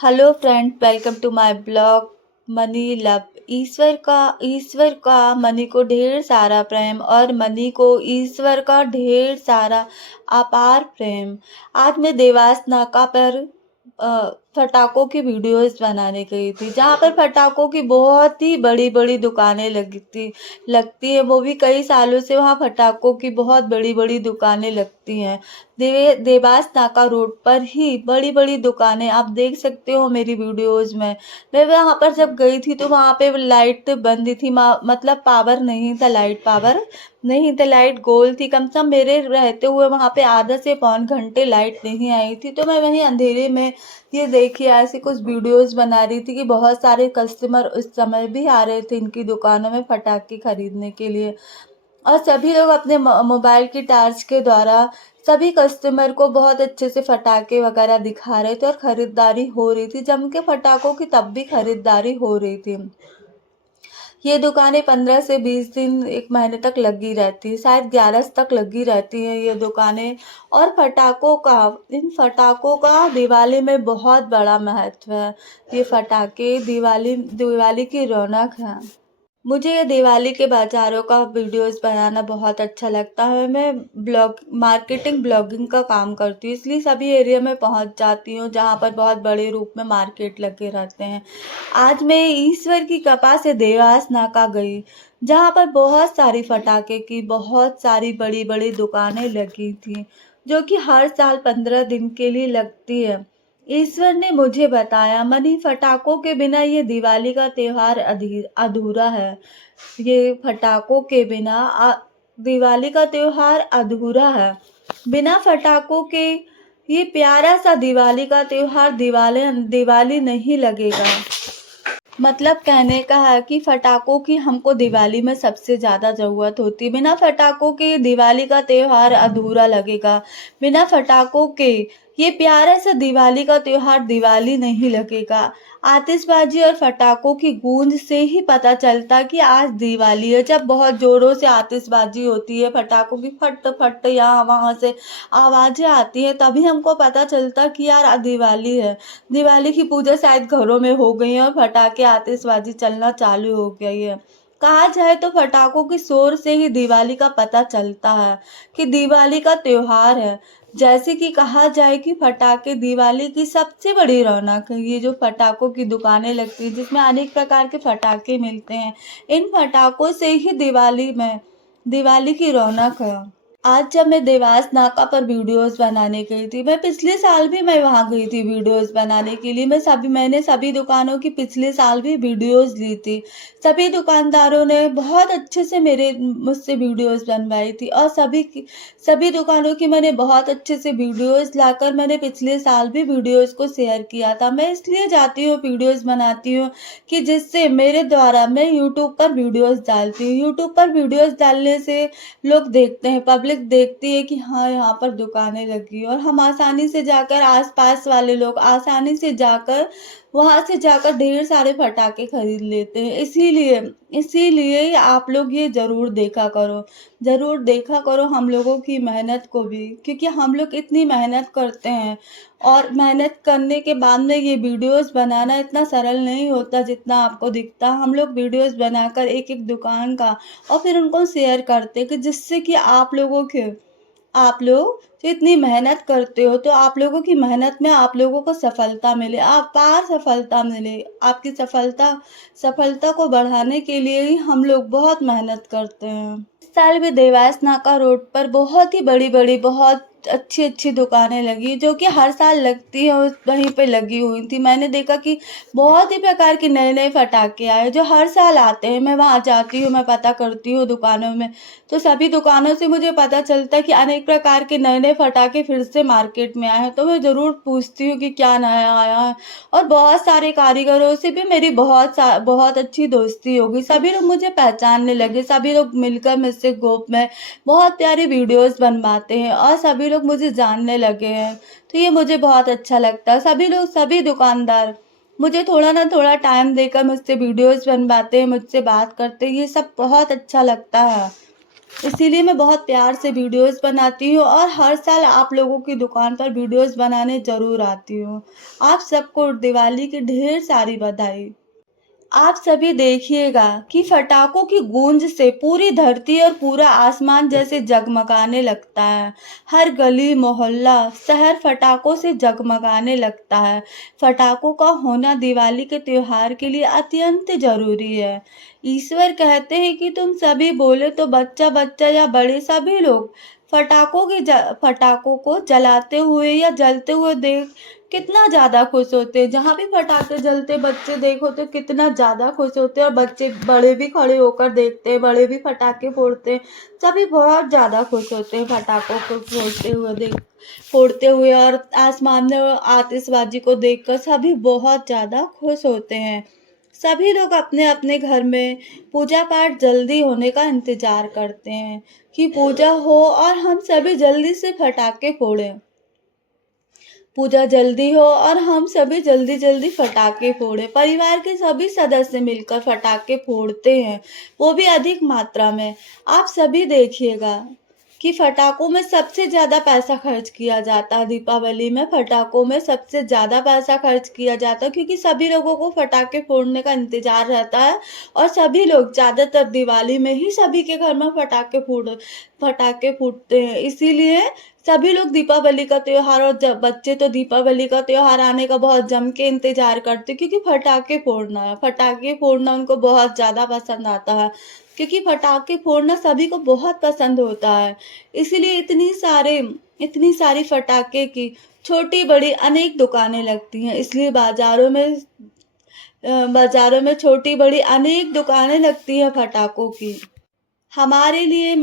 Hello friend, welcome to my blog मनी लव। ईश्वर का मनी को ढेर सारा प्रेम और मनी को ईश्वर का ढेर सारा अपार प्रेम। आज मैं देवास नाका पर फटाकों की वीडियोस बनाने गई थी, जहाँ पर फटाकों की बहुत ही बड़ी बड़ी दुकानें लगती है। वो भी कई सालों से वहाँ फटाकों की बहुत बड़ी बड़ी दुकानें लगती हैं। देवास नाका रोड पर ही बड़ी बड़ी दुकानें आप देख सकते हो मेरी वीडियोस में। मैं वहां पर जब गई थी तो वहां पे लाइट बंद थी, मतलब पावर नहीं था, लाइट पावर नहीं था, लाइट गोल थी। कम से कम मेरे रहते हुए वहां पे आधा से पौन घंटे लाइट नहीं आई थी। तो मैं वहीं अंधेरे में ये देखिए ऐसी कुछ वीडियोस बना रही थी कि बहुत सारे कस्टमर उस समय भी आ रहे थे इनकी दुकानों में पटाखे खरीदने के लिए। और सभी लोग अपने मोबाइल की टॉर्च के द्वारा सभी कस्टमर को बहुत अच्छे से फटाके वगैरह दिखा रहे थे और खरीदारी हो रही थी। जम के फटाकों की तब भी खरीदारी हो रही थी। ये दुकानें 15 से 20 दिन, एक महीने तक लगी रहती है, शायद 11 तक लगी रहती हैं ये दुकानें। और इन फटाकों का दिवाली में बहुत बड़ा महत्व है। ये फटाके दिवाली दिवाली की रौनक है। मुझे ये दिवाली के बाज़ारों का वीडियोस बनाना बहुत अच्छा लगता है। मैं मार्केटिंग ब्लॉगिंग का काम करती हूँ, इसलिए सभी एरिया में पहुँच जाती हूँ जहाँ पर बहुत बड़े रूप में मार्केट लगे रहते हैं। आज मैं ईश्वर की कृपा से देवास नाका गई, जहाँ पर बहुत सारी फटाके की बहुत सारी बड़ी बड़ी दुकानें लगी थी, जो कि हर साल 15 दिन के लिए लगती है। ईश्वर ने मुझे बताया, मनी फटाकों के बिना ये दिवाली का त्योहार अधूरा है। ये फटाकों के बिना दिवाली का त्योहार अधूरा है। बिना फटाकों के ये प्यारा सा दिवाली का त्योहार दिवाली दिवाली नहीं लगेगा। मतलब कहने का है कि फटाकों की हमको दिवाली में सबसे ज़्यादा ज़रूरत होती है। बिना फटाकों के दिवाली का त्योहार अधूरा लगेगा। बिना फटाकों के ये प्यारा सा दिवाली का त्योहार दिवाली नहीं लगेगा। आतिशबाजी और फटाकों की गूंज से ही पता चलता कि आज दिवाली है। जब बहुत जोरों से आतिशबाजी होती है, फटाकों की फट फट यहाँ वहाँ से आवाज़ें आती हैं, तभी हमको पता चलता कि यार आज दिवाली है। दिवाली की पूजा शायद घरों में हो गई है और पटाखे आतिशबाजी चलना चालू हो गई है। कहा जाए तो फटाकों की शोर से ही दिवाली का पता चलता है कि दिवाली का त्योहार है। जैसे कि कहा जाए कि फटाके दिवाली की सबसे बड़ी रौनक है। ये जो फटाकों की दुकानें लगती है जिसमें अनेक प्रकार के फटाके मिलते हैं, इन फटाकों से ही दिवाली की रौनक है। आज जब मैं देवास नाका पर वीडियोस बनाने गई थी, मैं पिछले साल भी मैं वहां गई थी वीडियोस बनाने के लिए। मैंने सभी दुकानों की पिछले साल भी वीडियोस ली थी। सभी दुकानदारों ने बहुत अच्छे से मेरे मुझसे वीडियोस बनवाई थी और सभी दुकानों की मैंने बहुत अच्छे से वीडियोस लाकर मैंने पिछले साल भी वीडियोस को शेयर किया था। मैं इसलिए जाती हूँ वीडियोस बनाती हूँ कि जिससे मेरे द्वारा मैं यूट्यूब पर वीडियोस डालती हूँ। यूट्यूब पर वीडियोस डालने से लोग देखते हैं, पब्लिक देखती है कि हाँ यहाँ पर दुकानें लगी, और हम आसानी से जाकर आसपास वाले लोग आसानी से जाकर वहां से जाकर ढेर सारे फटाके खरीद लेते हैं। इसीलिए आप लोग ये जरूर देखा करो हम लोगों की मेहनत को भी, क्योंकि हम लोग इतनी मेहनत करते हैं और मेहनत करने के बाद में ये वीडियोस बनाना इतना सरल नहीं होता जितना आपको दिखता। हम लोग वीडियोस बनाकर एक एक दुकान का और फिर उनको शेयर करते कि जिससे कि आप लोग जो इतनी मेहनत करते हो तो आप लोगों की मेहनत में आप लोगों को सफलता मिले, अपार सफलता मिले। आपकी सफलता को बढ़ाने के लिए ही हम लोग बहुत मेहनत करते हैं। इस साल भी देवास नाका रोड पर बहुत ही बड़ी बड़ी बहुत अच्छी अच्छी दुकानें लगी, जो कि हर साल लगती है, वहीं पे लगी हुई थी। मैंने देखा कि बहुत ही प्रकार के नए नए फटाके आए जो हर साल आते हैं। मैं वहां जाती हूँ, मैं पता करती हूँ दुकानों में, तो सभी दुकानों से मुझे पता चलता है कि अनेक प्रकार के नए नए फटाके फिर से मार्केट में आए हैं। तो मैं ज़रूर पूछती हूँ कि क्या नया आया है। और बहुत सारे कारीगरों से भी मेरी बहुत अच्छी दोस्ती हो गई। सभी लोग मुझे पहचानने लगे, सभी लोग मिलकर मुझसे ग्रुप में बहुत प्यारी वीडियोस बनवाते हैं और सभी लोग मुझे जानने लगे हैं। तो ये मुझे बहुत अच्छा लगता है। सभी दुकानदार मुझे थोड़ा ना थोड़ा टाइम देकर मुझसे वीडियोस बनवाते हैं, मुझसे बात करते हैं, ये सब बहुत अच्छा लगता है। इसीलिए मैं बहुत प्यार से वीडियोस बनाती हूँ और हर साल आप लोगों की दुकान पर वीडियोस बनाने ज़रूर आती हूँ। आप सबको दिवाली की ढेर सारी बधाई। आप सभी देखिएगा कि पटाखों की गूंज से पूरी धरती और पूरा आसमान जैसे जगमगाने लगता है। हर गली मोहल्ला शहर पटाखों से जगमगाने लगता है। पटाखों का होना दिवाली के त्योहार के लिए अत्यंत जरूरी है। ईश्वर कहते हैं कि तुम सभी बोले तो बच्चा बच्चा या बड़े सभी लोग पटाखों को जलाते हुए या जलते हुए देख कितना ज़्यादा खुश होते हैं। जहाँ भी पटाखे जलते बच्चे देखो तो कितना ज़्यादा खुश होते हैं, और बच्चे बड़े भी खड़े होकर देखते हैं, बड़े भी पटाखे फोड़ते हैं। सभी बहुत ज़्यादा खुश होते हैं पटाखों को फोड़ते हुए, और आसमान में आतिशबाजी को देखकर सभी बहुत ज़्यादा खुश होते हैं। सभी लोग अपने अपने घर में पूजा पाठ जल्दी होने का इंतजार करते हैं कि पूजा हो और हम सभी जल्दी से पटाखे फोड़ें। पूजा जल्दी हो और हम सभी जल्दी जल्दी पटाखे फोड़े। परिवार के सभी सदस्य मिलकर पटाखे फोड़ते हैं, वो भी अधिक मात्रा में। आप सभी देखिएगा कि पटाखों में सबसे ज़्यादा पैसा खर्च किया जाता है। दीपावली में पटाखों में सबसे ज़्यादा पैसा खर्च किया जाता है, क्योंकि सभी लोगों को पटाखे फोड़ने का इंतजार रहता है, और सभी लोग ज़्यादातर दिवाली में ही सभी के घर में पटाखे फूटते हैं। इसीलिए सभी लोग दीपावली का त्योहार, और जब बच्चे तो दीपावली का त्योहार आने का बहुत जम के इंतजार करते हैं, क्योंकि पटाखे फोड़ना उनको बहुत ज़्यादा पसंद आता है, क्योंकि पटाखे फोड़ना सभी को बहुत पसंद होता है। इसीलिए इतनी सारी पटाखे की छोटी बड़ी अनेक दुकानें लगती हैं। इसलिए बाजारों में छोटी बड़ी अनेक दुकानें लगती हैं पटाखों की। हमारे लिए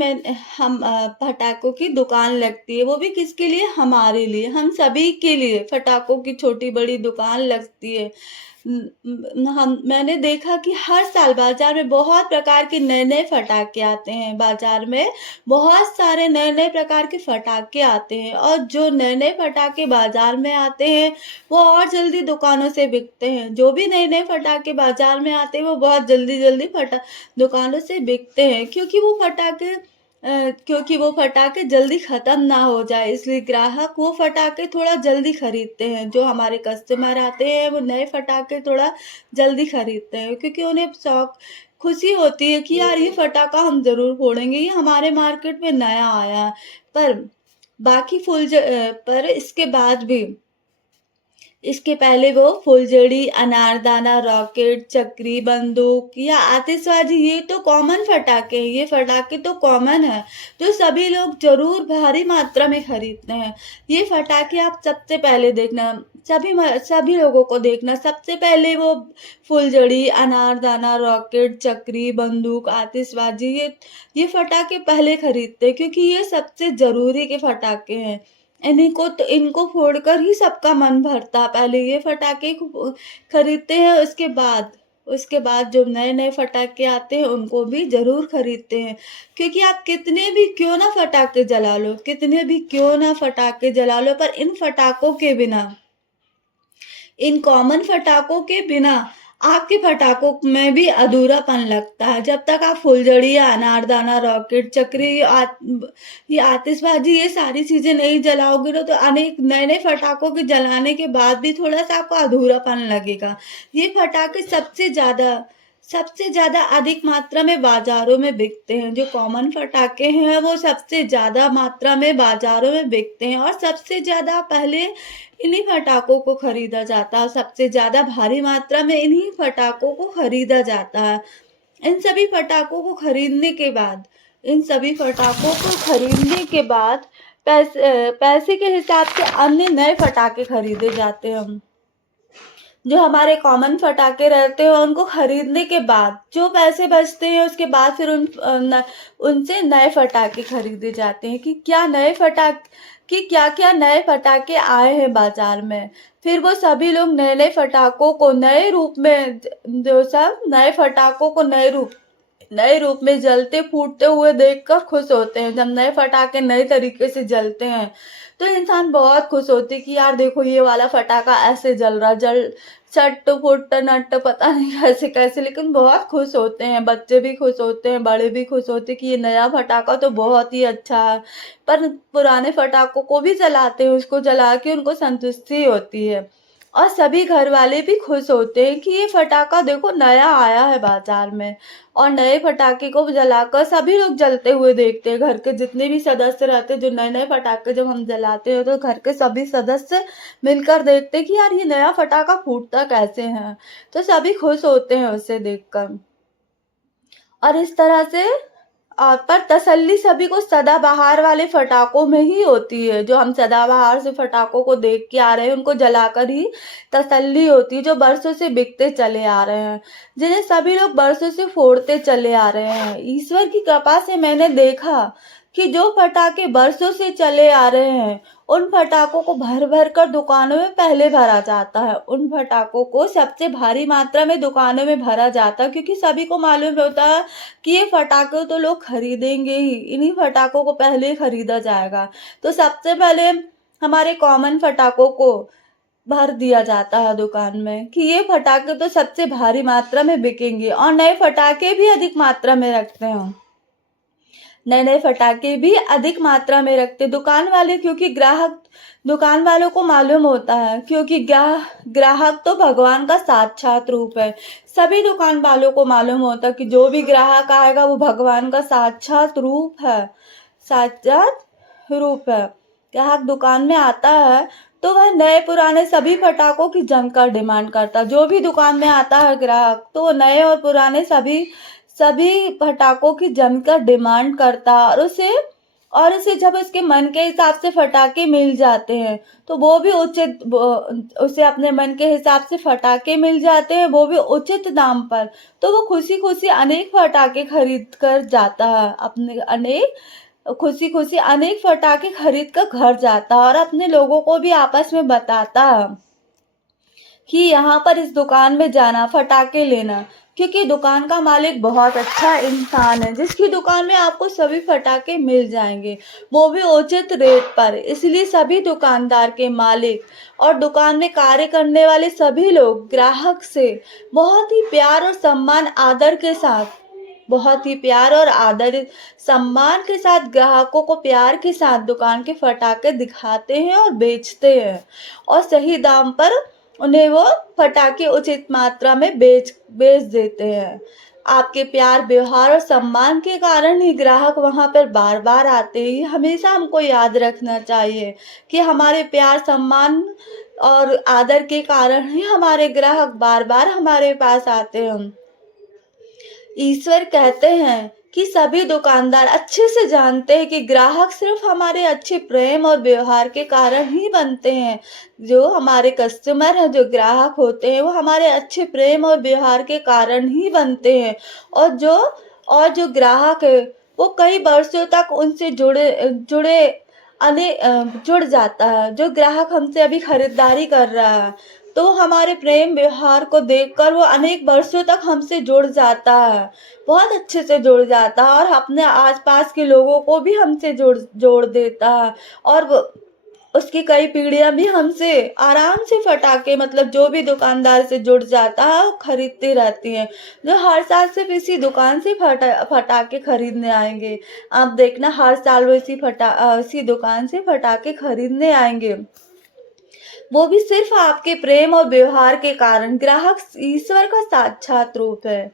पटाखों की दुकान लगती है, वो भी किसके लिए? हमारे लिए, हम सभी के लिए पटाखों की छोटी बड़ी दुकान लगती है। मैंने देखा कि हर साल बाजार में बहुत प्रकार के नए नए पटाखे आते हैं। बाजार में बहुत सारे नए नए प्रकार के पटाखे आते हैं, और जो नए नए पटाखे बाजार में आते हैं वो और जल्दी दुकानों से बिकते हैं। जो भी नए नए पटाखे बाजार में आते हैं वो बहुत जल्दी जल्दी दुकानों से बिकते हैं, क्योंकि वो पटाखे जल्दी खत्म ना हो जाए, इसलिए ग्राहक वो पटाखे थोड़ा जल्दी खरीदते हैं। जो हमारे कस्टमर आते हैं वो नए पटाखे थोड़ा जल्दी खरीदते हैं, क्योंकि उन्हें खुशी होती है कि यार ये पटाखा हम जरूर फोड़ेंगे, ये हमारे मार्केट में नया आया है। पर बाकी पर इसके पहले वो फुलझड़ी, अनारदाना, रॉकेट, चक्री, बंदूक या आतिशबाजी, ये तो कॉमन पटाखे हैं। ये पटाखे तो कॉमन है, जो सभी लोग जरूर भारी मात्रा में खरीदते हैं। ये पटाखे आप सबसे पहले देखना, सभी लोगों को देखना, सबसे पहले वो फुलझड़ी, अनारदाना, रॉकेट, चक्री, बंदूक, आतिशबाजी, ये पटाखे पहले खरीदते हैं, क्योंकि ये सबसे जरूरी के पटाखे हैं। इनको फोड़कर ही सबका मन भरता है। पहले ये पटाखे खरीदते हैं, उसके बाद जो नए नए पटाखे आते हैं उनको भी जरूर खरीदते हैं। क्योंकि आप कितने भी क्यों ना पटाखे जला लो, पर इन कॉमन पटाखों के बिना आपके पटाखों में भी अधूरापन लगता है। जब तक आप फुलझड़ी या अनारदाना, रॉकेट, चक्री, ये आतिशबाजी, ये सारी चीजें नहीं जलाओगे ना, तो अनेक नए नए पटाखों के जलाने के बाद भी थोड़ा सा आपको अधूरापन लगेगा। ये पटाखे सबसे ज्यादा अधिक मात्रा में बाजारों में बिकते हैं। जो कॉमन पटाखे हैं वो सबसे ज्यादा मात्रा में बाजारों में बिकते हैं, और सबसे ज्यादा पहले इन्हीं पटाखों को खरीदा जाता है। सबसे ज्यादा भारी मात्रा में इन्हीं पटाखों को खरीदा जाता है। इन सभी पटाखों को खरीदने के बाद पैसे के हिसाब से अन्य नए पटाखे खरीदे जाते हैं। जो हमारे कॉमन पटाखे रहते हैं उनको खरीदने के बाद जो पैसे बचते हैं, उसके बाद फिर उनसे नए पटाखे खरीदे जाते हैं। कि क्या क्या नए पटाखे आए हैं बाजार में। फिर वो सभी लोग नए नए पटाखों को नए रूप में नए रूप में जलते फूटते हुए देखकर खुश होते हैं। जब नए फटाके नए तरीके से जलते हैं तो इंसान बहुत खुश होते हैं कि यार देखो ये वाला फटाका ऐसे जल रहा, जल छट फुट नट पता नहीं कैसे कैसे, लेकिन बहुत खुश होते हैं। बच्चे भी खुश होते हैं, बड़े भी खुश होते हैं कि ये नया फटाका तो बहुत ही अच्छा है। पर पुराने फटाकों को भी जलाते हैं, उसको जला के उनको संतुष्टि होती है। और सभी घर वाले भी खुश होते हैं कि ये फटाका देखो नया आया है बाजार में। और नए फटाके को जलाकर सभी लोग जलते हुए देखते हैं। घर के जितने भी सदस्य रहते हैं, जो नए नए फटाके जब हम जलाते हैं तो घर के सभी सदस्य मिलकर देखते हैं कि यार ये नया फटाका फूटता कैसे है। तो सभी खुश होते हैं उसे देखकर। और इस तरह से पर तसल्ली सभी को सदाबहार वाले फटाकों में ही होती है। जो हम सदाबहार से फटाकों को देख के आ रहे हैं उनको जलाकर ही तसल्ली होती है, जो बरसों से बिकते चले आ रहे हैं, जिन्हें सभी लोग बरसों से फोड़ते चले आ रहे हैं। ईश्वर की कृपा से मैंने देखा कि जो फटाके बरसों से चले आ रहे हैं उन फटाकों को भर भर कर दुकानों में पहले भरा जाता है। उन फटाकों को सबसे भारी मात्रा में दुकानों में भरा जाता है, क्योंकि सभी को मालूम होता है कि ये फटाके तो लोग खरीदेंगे ही, इन्हीं फटाकों को पहले खरीदा जाएगा। तो सबसे पहले हमारे कॉमन फटाकों को भर दिया जाता है दुकान में कि ये फटाके तो सबसे भारी मात्रा में बिकेंगे। और नए फटाके भी अधिक मात्रा में रखते हैं, नए नए फटाके भी अधिक मात्रा में रखते दुकान वाले, क्योंकि दुकान वालों को मालूम होता है, क्योंकि ग्राहक तो भगवान का साक्षात रूप है। सभी दुकान वालों को मालूम होता है कि जो भी ग्राहक आएगा वो भगवान का साक्षात रूप है, साक्षात रूप है। ग्राहक दुकान में आता है तो वह नए पुराने सभी फटाकों की जमकर डिमांड करता है। जो भी दुकान में आता है ग्राहक तो वो नए और पुराने सभी पटाखों की जमकर डिमांड करता है। और उसे जब उसके मन के हिसाब से फटाके मिल जाते हैं तो वो भी उसे अपने मन के हिसाब से फटाके मिल जाते हैं, वो भी उचित दाम पर। तो वो खुशी खुशी अनेक फटाके खरीद कर जाता है, खुशी खुशी अनेक फटाके खरीद कर घर जाता है और अपने लोगों को भी आपस में बताता है कि यहाँ पर इस दुकान में जाना, फटाके लेना। क्योंकि दुकान का मालिक बहुत अच्छा इंसान है, जिसकी दुकान में आपको सभी फटाके मिल जाएंगे, वो भी उचित रेट पर। इसलिए सभी दुकानदार के मालिक और दुकान में कार्य करने वाले सभी लोग ग्राहक से बहुत ही प्यार और सम्मान आदर के साथ, बहुत ही प्यार और आदर सम्मान के साथ ग्राहकों को प्यार के साथ दुकान के फटाके दिखाते हैं और बेचते हैं। और सही दाम पर उन्हें वो फटाके उचित मात्रा में बेच देते हैं। आपके प्यार व्यवहार और सम्मान के कारण ही ग्राहक वहां पर बार बार आते हैं। हमेशा हमको याद रखना चाहिए कि हमारे प्यार सम्मान और आदर के कारण ही हमारे ग्राहक बार बार हमारे पास आते हैं। ईश्वर कहते हैं कि सभी दुकानदार अच्छे से जानते हैं कि ग्राहक सिर्फ हमारे अच्छे प्रेम और व्यवहार के कारण ही बनते हैं। जो हमारे कस्टमर हैं, जो ग्राहक होते हैं, वो हमारे अच्छे प्रेम और व्यवहार के कारण ही बनते हैं। और जो ग्राहक है वो कई वर्षों तक उनसे जुड़ जाता है। जो ग्राहक हमसे अभी खरीदारी कर रहा है तो हमारे प्रेम व्यवहार को देखकर वो अनेक वर्षों तक हमसे जुड़ जाता है, बहुत अच्छे से जुड़ जाता है और अपने आसपास के लोगों को भी हमसे जोड़ देता है। और उसकी कई पीढ़ियां भी हमसे आराम से फटाके, मतलब जो भी दुकानदार से जुड़ जाता है वो खरीदती रहती हैं। जो हर साल सिर्फ इसी दुकान से फटाके खरीदने आएंगे, आप देखना हर साल वो इसी दुकान से फटाके खरीदने आएंगे, वो भी सिर्फ आपके प्रेम और व्यवहार के कारण। ग्राहक ईश्वर का साक्षात रूप है,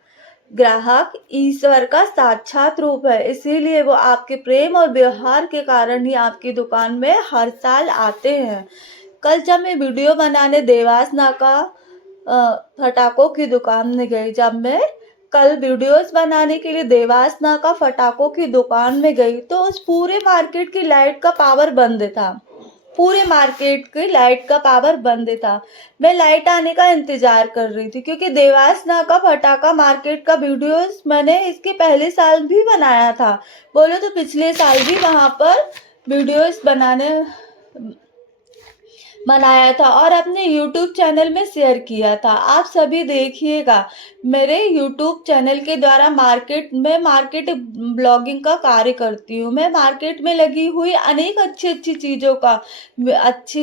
ग्राहक ईश्वर का साक्षात रूप है, इसीलिए वो आपके प्रेम और व्यवहार के कारण ही आपकी दुकान में हर साल आते हैं। कल जब मैं वीडियो बनाने देवास नाका फटाकों की दुकान में गई, जब मैं कल वीडियोस बनाने के लिए देवास नाका फटाकों की दुकान में गई तो उस पूरे मार्केट की लाइट का पावर बंद था, पूरे मार्केट की लाइट का पावर बंद था। मैं लाइट आने का इंतजार कर रही थी, क्योंकि देवास नाका फटाका मार्केट का वीडियोस मैंने इसके पहले साल भी बनाया था। बोलो तो पिछले साल भी वहां पर वीडियोस बनाया था और अपने यूट्यूब चैनल में शेयर किया था। आप सभी देखिएगा, मेरे यूट्यूब चैनल के द्वारा मार्केट ब्लॉगिंग का कार्य करती हूँ। मैं मार्केट में लगी हुई अनेक अच्छी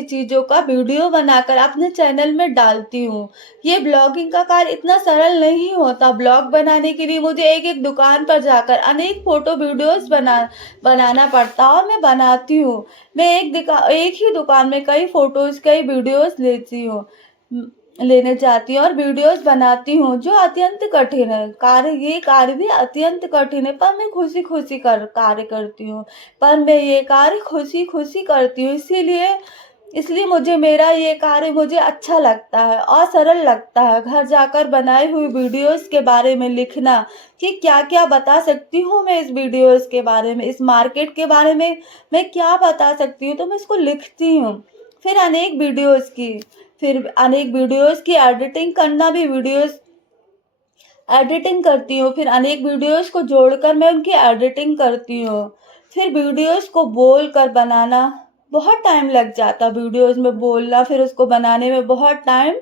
चीज़ों का वीडियो बनाकर अपने चैनल में डालती हूँ। ये ब्लॉगिंग का कार्य इतना सरल नहीं होता। ब्लॉग बनाने के लिए मुझे एक-एक दुकान पर जाकर अनेक फ़ोटो वीडियोज़ बनाना पड़ता है और मैं बनाती हूँ। मैं एक ही दुकान में कई फ़ोटोज़, कई वीडियोज़ लेने जाती हूँ और वीडियोज़ बनाती हूँ, जो अत्यंत कठिन है। ये कार्य भी अत्यंत कठिन है, पर मैं खुशी-खुशी कार्य करती हूँ। पर मैं ये कार्य खुशी-खुशी करती हूँ, इसलिए मुझे मेरा ये कार्य मुझे अच्छा लगता है और सरल लगता है। घर जाकर बनाई हुई वीडियोज़ के बारे में लिखना कि क्या-क्या बता सकती हूँ मैं इस वीडियोज़ के बारे में, इस मार्केट के बारे में मैं क्या बता सकती हूँ, तो मैं इसको लिखती हूँ। फिर अनेक वीडियोज़ की एडिटिंग करती हूँ, फिर अनेक वीडियोज़ को जोड़कर मैं उनकी एडिटिंग करती हूँ। फिर वीडियोज़ को बोलकर बनाना बहुत टाइम लग जाता है, वीडियोज़ में बोलना फिर उसको बनाने में बहुत टाइम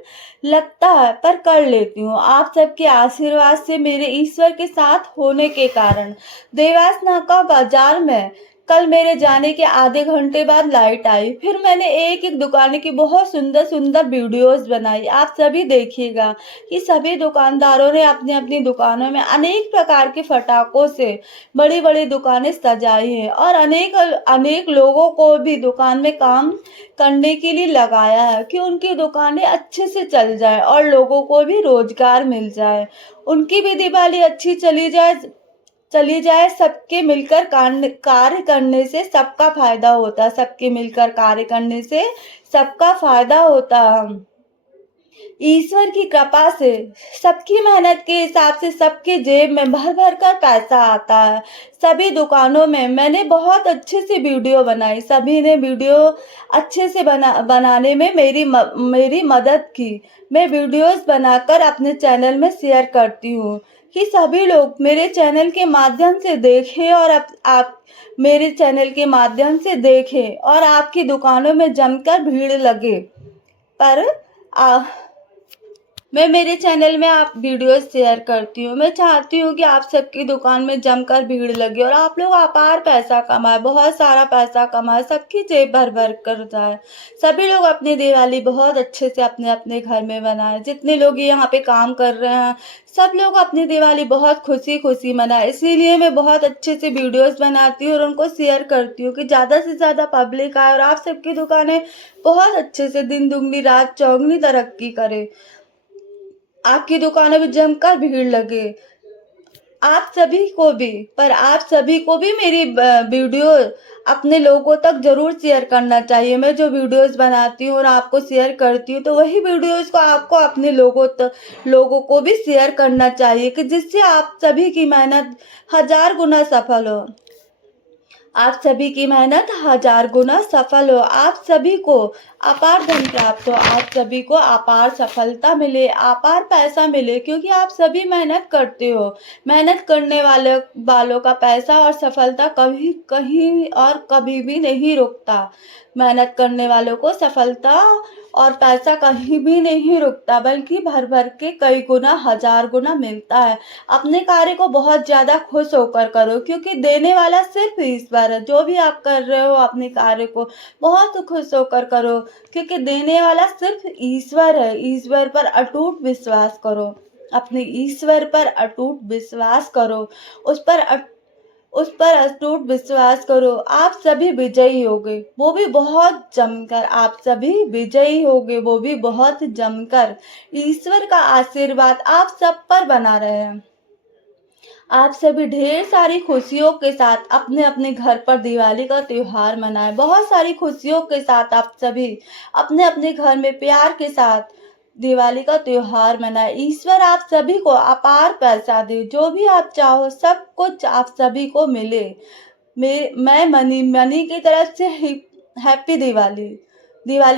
लगता है, पर कर लेती हूँ। आप सबके आशीर्वाद से मेरे ईश्वर के साथ होने के कारण देवास-नाका बाज़ार में कल मेरे जाने के आधे घंटे बाद लाइट आई। फिर मैंने एक-एक दुकान की बहुत सुंदर-सुंदर वीडियोज़ बनाई। आप सभी देखिएगा कि सभी दुकानदारों ने अपनी-अपनी दुकानों में अनेक प्रकार के पटाखों से बड़ी-बड़ी दुकानें सजाई हैं और अनेक लोगों को भी दुकान में काम करने के लिए लगाया है कि उनकी दुकानें अच्छे से चल जाएँ और लोगों को भी रोज़गार मिल जाए। उनकी भी दिवाली अच्छी चली जाए। सबके मिलकर कार्य करने से सबका फ़ायदा होता है, सबके मिलकर कार्य करने से सबका फ़ायदा होता है। ईश्वर की कृपा से सबकी मेहनत के हिसाब से सबके जेब में भर-भर कर पैसा आता है। सभी दुकानों में मैंने बहुत अच्छे से वीडियो बनाई, सभी ने वीडियो अच्छे से बनाने में मेरी मदद की। मैं वीडियोज़ बनाकर अपने चैनल में शेयर करती हूँ कि सभी लोग मेरे चैनल के माध्यम से देखें और आप मेरे चैनल के माध्यम से देखें और आपकी दुकानों में जमकर भीड़ लगे। पर आ मैं मेरे चैनल में आप वीडियोज़ शेयर करती हूँ। मैं चाहती हूँ कि आप सबकी दुकान में जमकर भीड़ लगे और आप लोग अपार पैसा कमाएँ, बहुत सारा पैसा कमाएँ, सबकी जेब भर-भर कर जाए। सभी लोग अपनी दिवाली बहुत अच्छे से अपने-अपने घर में मनाएँ। जितने लोग यहाँ पे काम कर रहे हैं, सब लोग अपनी दिवाली बहुत खुशी-खुशी मनाएँ। इसीलिए मैं बहुत अच्छे से वीडियोज़ बनाती हूँ और उनको शेयर करती हूँ कि ज़्यादा से ज़्यादा पब्लिक आए और आप सबकी दुकानें बहुत अच्छे से दिन दुगनी रात चौगुनी तरक्की करें। आपकी दुकानों में जमकर भीड़ लगे। आप सभी को भी मेरी वीडियो अपने लोगों तक ज़रूर शेयर करना चाहिए। मैं जो वीडियोज़ बनाती हूँ और आपको शेयर करती हूँ, तो वही वीडियोज़ को आपको अपने लोगों को भी शेयर करना चाहिए कि जिससे आप सभी की मेहनत हज़ार गुना सफल हो। आप सभी की मेहनत हज़ार गुना सफल हो। आप सभी को अपार धन प्राप्त हो। आप सभी को अपार सफलता मिले, अपार पैसा मिले क्योंकि आप सभी मेहनत करते हो। मेहनत करने वालों का पैसा और सफलता कभी कहीं और कभी भी नहीं रुकता। मेहनत करने वालों को सफलता और पैसा कहीं भी नहीं रुकता, बल्कि भर-भर के कई गुना, हज़ार गुना मिलता है। अपने कार्य को बहुत ज़्यादा खुश होकर करो क्योंकि देने वाला सिर्फ़ ईश्वर है। जो भी आप कर रहे हो अपने कार्य को बहुत खुश होकर करो क्योंकि देने वाला सिर्फ़ ईश्वर है। ईश्वर पर अटूट विश्वास करो। अपने ईश्वर पर अटूट विश्वास करो। उस पर अटूट विश्वास करो। आप सभी विजयी होगे, वो भी बहुत जमकर। आप सभी विजयी होगे, वो भी बहुत जमकर। ईश्वर का आशीर्वाद आप सब पर बना रहे। आप सभी ढेर सारी खुशियों के साथ अपने-अपने घर पर दिवाली का त्योहार मनाएँ। बहुत सारी खुशियों के साथ आप सभी अपने-अपने घर में प्यार के साथ दिवाली का त्योहार मनाएँ। ईश्वर आप सभी को अपार पैसा दे, जो भी आप चाहो सब कुछ आप सभी को मिले। मैं मनी की तरफ से हैप्पी दिवाली। दिवाली